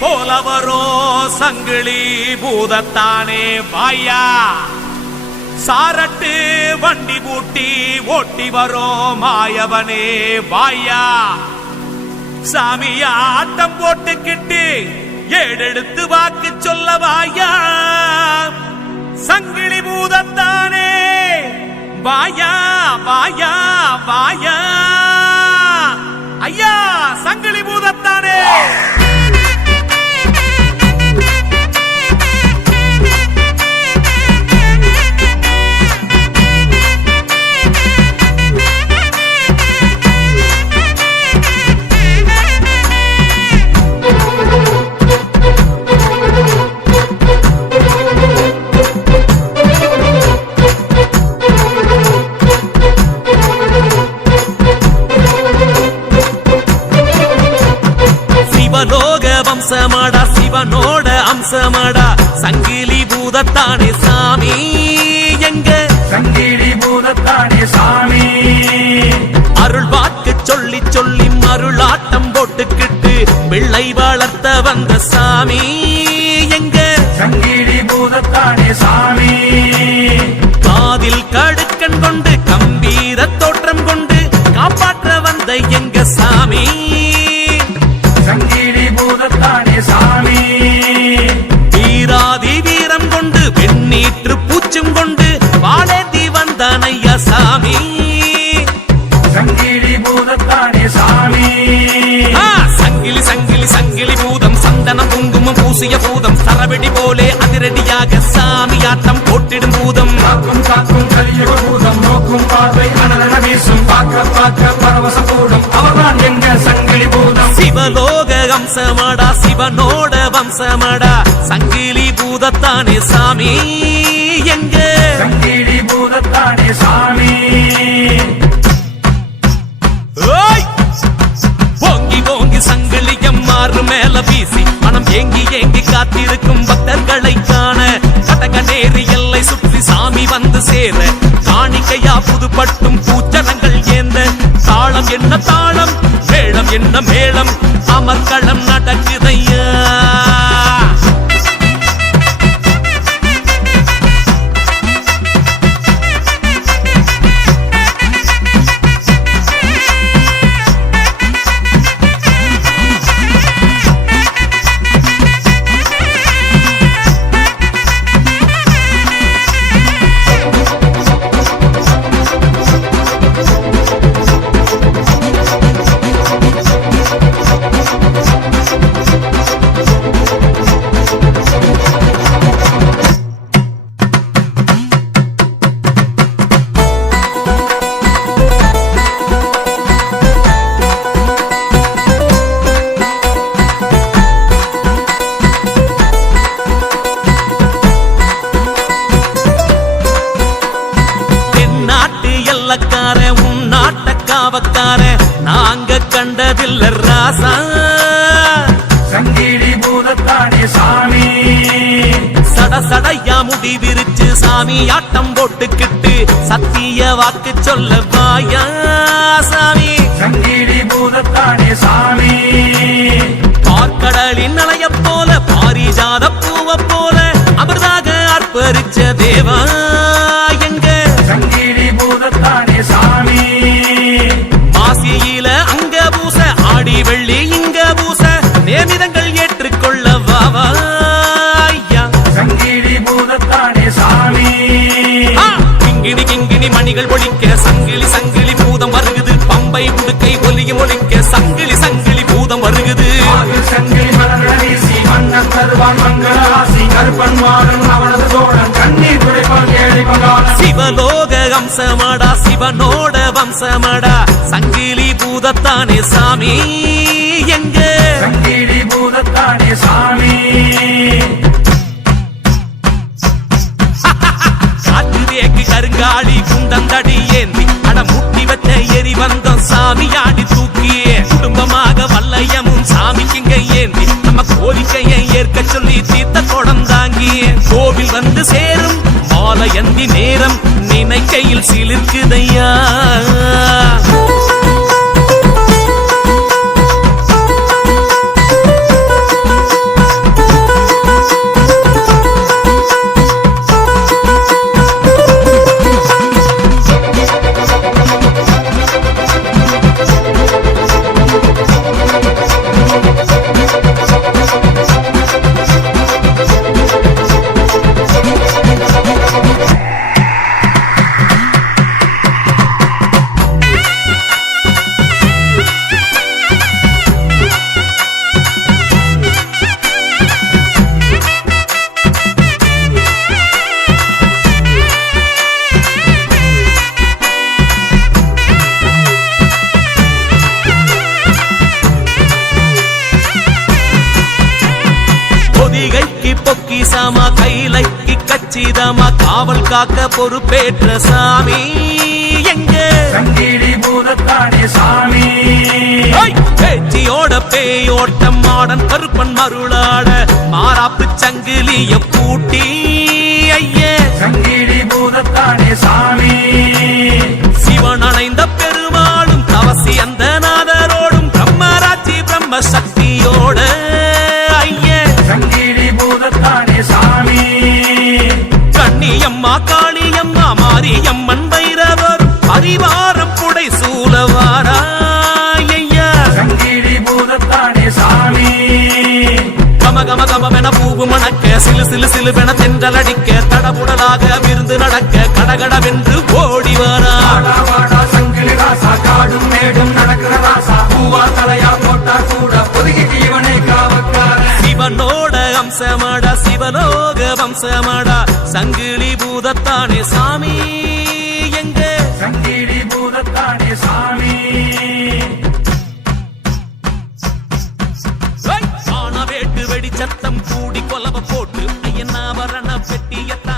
போல வரும் சங்கிலி பூதத்தானே வாயா. சாரட்டு வண்டி பூட்டி ஓட்டி வரோ மாயவனே வாயா. சாமியா ஆட்டம் போட்டுக்கிட்டு ஏடெடுத்து வாக்கு சொல்ல வாயா. சங்கிலி பூதத்தானே வாயா வாயா வாயா. ஐயா சங்கிலி பூதத்தானே. சிவலோக வம்சமாடா சிவனோட அம்சமாடா. சங்கிலி பூதத்தானே சாமி எங்க? சங்கிலி பூதத்தானே சாமி. அருள் வாக்கு சொல்லி சொல்லி மருளாட்டம் போட்டுக்கிட்டு பிள்ளை வளர்த்த வந்த சாமி எங்க? சங்கிலி பூதத்தானே சாமி. காதில் கடுக்கன் கொண்டு கம்பீர தோற்றம் கொண்டு காப்பாற்ற வந்த எங்க சாமி? பூசிய பூதம் சரவெடி போலே அதிரடியாக சாமி ஆட்டம் போட்டிடும் பூதம். காக்கும் காக்கும் கலியுக பூதம் நோக்கும் பார்வை அனலன வீசும். பார்க்க பார்க்க பரவச கூடும். அவர்தான் எங்க சங்கிலி பூதம். சிவலோக அம்சமாடா சிவனோட வம்சமாடா. சங்கிலி பூதத்தானே சாமி எங்க? சங்கிலி பூதத்தானே சாமி. ஓய்! ஓங்கி ஓங்கி சங்கிலியம் மாறு மேல வீசி மனம் ஏங்கி காத்திருக்கும் பக்தர்களை காண கடகநேரி எல்லை சுற்றி சாமி வந்து சேர காணிக்கையா புதுப்பட்டும் பூச்சனங்கள் ஏந்த தாளம் என்ன தாளம் மேளம் என்ன மேளம் அமர்களம் நடக்குதையா? உன் நாட்ட காவக்கார நாங்க கண்டதில்ல ராசா. சங்கிலி பூதத்தானே சாமி. சட சடையா முடி விரிச்சு சாமி ஆட்டம் போட்டுக்கிட்டு சத்திய வாக்கு சொல்ல வாயா சாமி. சங்கிலி பூதத்தானே சாமி. பார்க்கடலின் அலைய போல பாரிஜாத பூவ போல அமிர்தாக அர்ப்பரிச்ச தேவா. ஒழிக்க சங்கிலி சங்கிலி பூதம் வருகுது. பம்பை உடுக்கை ஒலியும் ஒலிக்க சங்கிலி சங்கிலி பூதம் வருகுது. ஆதில் சங்கிலி மலர்ந்த வீசி மன்னன் தருவான் மங்கள ராசி கருப்பன் மாறன் அவனது தோழன் கண்ணீர் துடைப்பான் ஏழை பகாலன் சிவலோக அம்சமாடா சிவனோட வம்சமாடா. சங்கிலி பூதத்தானே சாமி எங்க? சங்கிலி பூதத்தானே சாமி. வேக்கு கருங்காலி குண்டந்தடி ஏந்தி அட முட்டி வச்ச எரி வந்தோம். சாமி ஆடி தூக்கி குடும்பமாக வல்லையமும் சாமிக்குங்க ஏந்தி நம்ம கோரிக்கையை ஏற்க சொல்லி தீர்த்த குடம் தாங்கியே. கோவில் வந்து சேரும். மாலை அந்தி நேரம். நினைக்கையில் சிலிர்க்குதையா? காவல் காக்க பொறுப்பேற்ற சாமி. எங்க? சங்கிலி பூதத்தானே சாமி! பேச்சியோட பேயோட்டம் மாடன் கருப்பன் மருளாட மாறாப்பு சங்கிலிய பூட்டி. ஐயே. சங்கிலி பூதத்தானே சாமி. சிவன் அணைந்த பெருமாளும் தவசி அந்த நாதரோடும் பிரம்மராட்சி பிரம்ம கண்ணியம்மா காளியம்மா மாரியம்மன் பைரவர். பரிவாரம் புடை சூழவாரா ஐயா. சங்கிலி பூதத்தானே சாமி. கம கம கமவென பூவு மணக்க சிலு சிலு சிலுவென தென்றல் அடிக்க தடபுடலாக விருந்து நடக்க கடகடவென்று ஓடி வரா. சங்கிலி ராசா காடும் மேடும் நடக்கிற ராசா. பூவா தலையா போட்டா கூட பொதுகிக்கு இவனே காவக்காரன். சிவனோட அம்சமாடா சிவலோக வம்சமாடா. சங்கிலி பூதத்தானே சாமி எங்க? சங்கிலி பூதத்தானே சாமி. ஆன வேட்டு வெடி சத்தம் கூடி கொலவ போட்டு ஐயனாவரண பெட்டியத்தான்